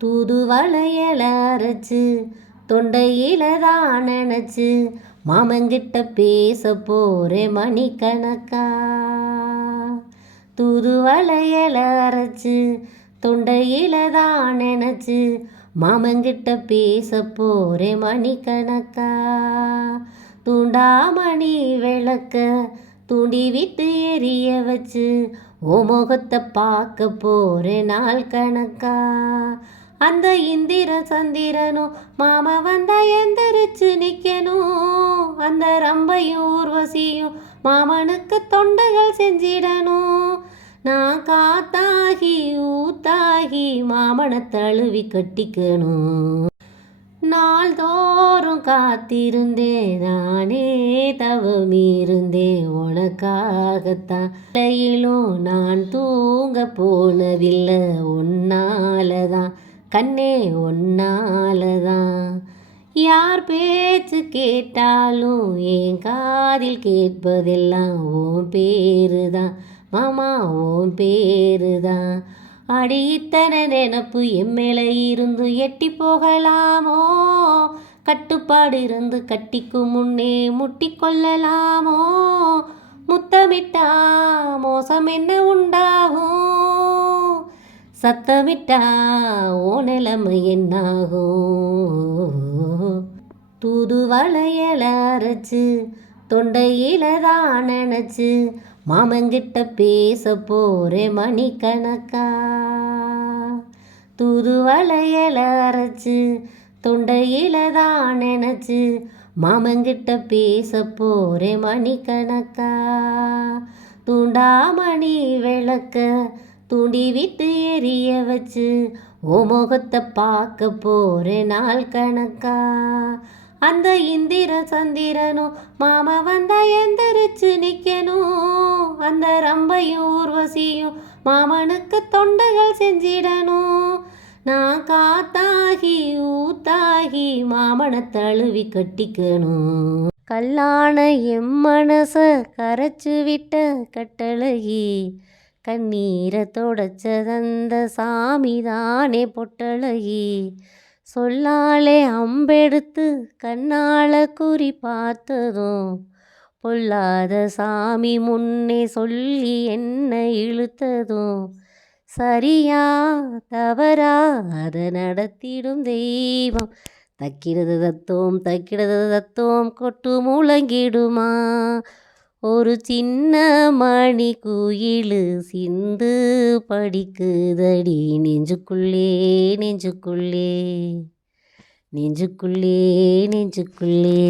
தூதுவளையல அரைச்சு தொண்டையில தான் நினச்சி மாமங்கிட்ட பேச போறே மணிக்கணக்கா. தூதுவளையல அரைச்சு தொண்டையில தான் நினச்சி மாமங்கிட்ட பேச போறே மணிக்கணக்கா. தூண்டாமணி விளக்க தூண்டி விட்டு எரிய வச்சு ஓ முகத்தை பார்க்க போறே நாள் கணக்கா. அந்த இந்திர சந்திரனும் மாமா வந்தா எந்திரிச்சு நிற்கணும். அந்த ரம்பையும் ஊர்வசியும் மாமனுக்கு தொண்டுகள் செஞ்சிடணும். நான் காத்தாகி ஊத்தாகி மாமனை தழுவி கட்டிக்கணும். நாள்தோறும் காத்திருந்தேன் நானே தவமிருந்தேன் உனக்காகத்தான். இலையிலும் நான் தூங்க போனதில்லை உன்னாலதான் கண்ணே உன்னாலதான். யார் பேச்சு கேட்டாலும் என் காதில் கேட்பதெல்லாம் உன் பேருதான் மாமா உன் பேருதான். அடி இத்தனை நினப்பு என் மேலே இருந்து எட்டி போகலாமோ. கட்டுப்பாடு இருந்து கட்டிக்கு முன்னே முட்டி கொள்ளலாமோ. முத்தமிட்டா மோசம் என்ன உண்டாகும். சத்தமிட்டா ஓ நிலைமை என்னாகும். தூதுவளையல அரைச்சு தொண்டையில தான் நினச்சி மாமங்கிட்ட பேச போறே மணிக்கணக்கா. தூதுவளையல அரைச்சு தொண்டையில தான் நினச்சி மாமங்கிட்ட பேச போறே மணிக்கணக்கா. தூண்டாமணி விளக்க தூண்டி விட்டு எரிய வச்சு ஓ முகத்தை பார்க்க போறே நாள் கணக்கா. அந்த இந்திர சந்திரனும் மாமா வந்தா எந்திரிச்சு நிற்கணும். அந்த ரம்பையும் ஊர்வசியும் மாமனுக்கு தொண்டுகள் செஞ்சிடணும். நான் காத்தாகி ஊத்தாகி மாமனை தழுவி கட்டிக்கணும். கல்லான எம் மனச கரைச்சு விட்ட கட்டழகி கண்ணீரை தொடச்சதந்த சாமிதானே பொட்டழகி. சொல்லாலே அம்பெடுத்து கண்ணால குறி பார்த்ததும் பொல்லாத சாமி முன்னே சொல்லி என்ன இழுத்ததும் சரியா தவறா அதை நடத்திடும் தெய்வம். தக்கிடது தத்தோம் கொட்டு முழங்கிடுமா. ஒரு சின்ன மணி குயிலு சிந்து படிக்குதடி நெஞ்சுக்குள்ளே நெஞ்சுக்குள்ளே நெஞ்சுக்குள்ளே நெஞ்சுக்குள்ளே.